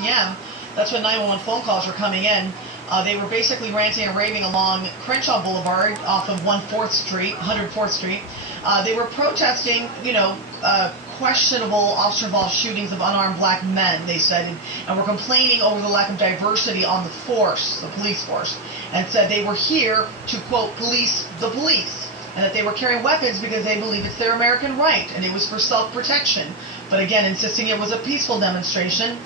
p.m., that's when 911 phone calls were coming in. They were basically ranting and raving along Crenshaw Boulevard off of 104th Street. They were protesting, questionable officer-involved shootings of unarmed black men, they said, and were complaining over the lack of diversity on the force, the police force, and said they were here to, quote, police the police, and that they were carrying weapons because they believe it's their American right, and it was for self-protection. But again, insisting it was a peaceful demonstration.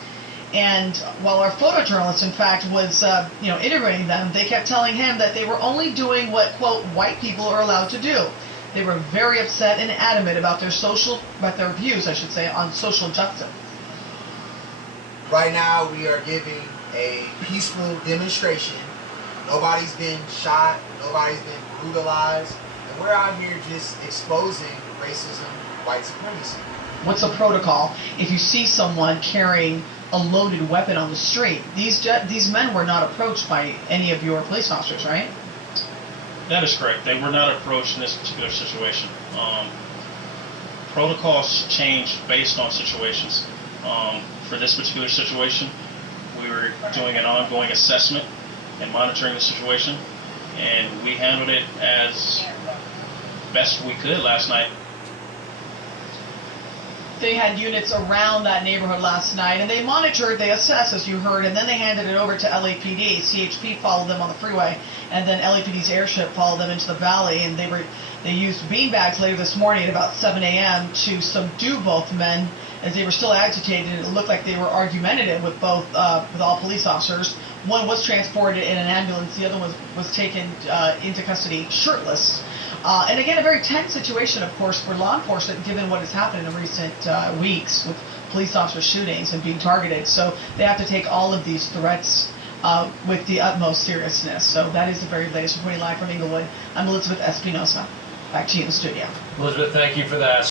And while our photojournalist, in fact, was, interviewing them, they kept telling him that they were only doing what, quote, white people are allowed to do. They were very upset and adamant about their views, on social justice. Right now, we are giving a peaceful demonstration. Nobody's been shot. Nobody's been brutalized. And we're out here just exposing racism, white supremacy. What's the protocol if you see someone carrying a loaded weapon on the street? These men were not approached by any of your police officers, right? That is correct. They were not approached in this particular situation. Protocols change based on situations. For this particular situation, we were doing an ongoing assessment and monitoring the situation, and we handled it as best we could last night. They had units around that neighborhood last night, and they monitored, they assessed, as you heard, and then they handed it over to LAPD. CHP followed them on the freeway, and then LAPD's airship followed them into the valley, and they used beanbags later this morning at about 7 a.m. to subdue both men as they were still agitated. It looked like they were argumentative with all police officers. One was transported in an ambulance, the other was taken into custody shirtless. And again, a very tense situation, of course, for law enforcement, given what has happened in recent weeks with police officer shootings and being targeted. So they have to take all of these threats with the utmost seriousness. So that is the very latest. Reporting live from Inglewood, I'm Elizabeth Espinosa. Back to you in the studio. Elizabeth, thank you for that.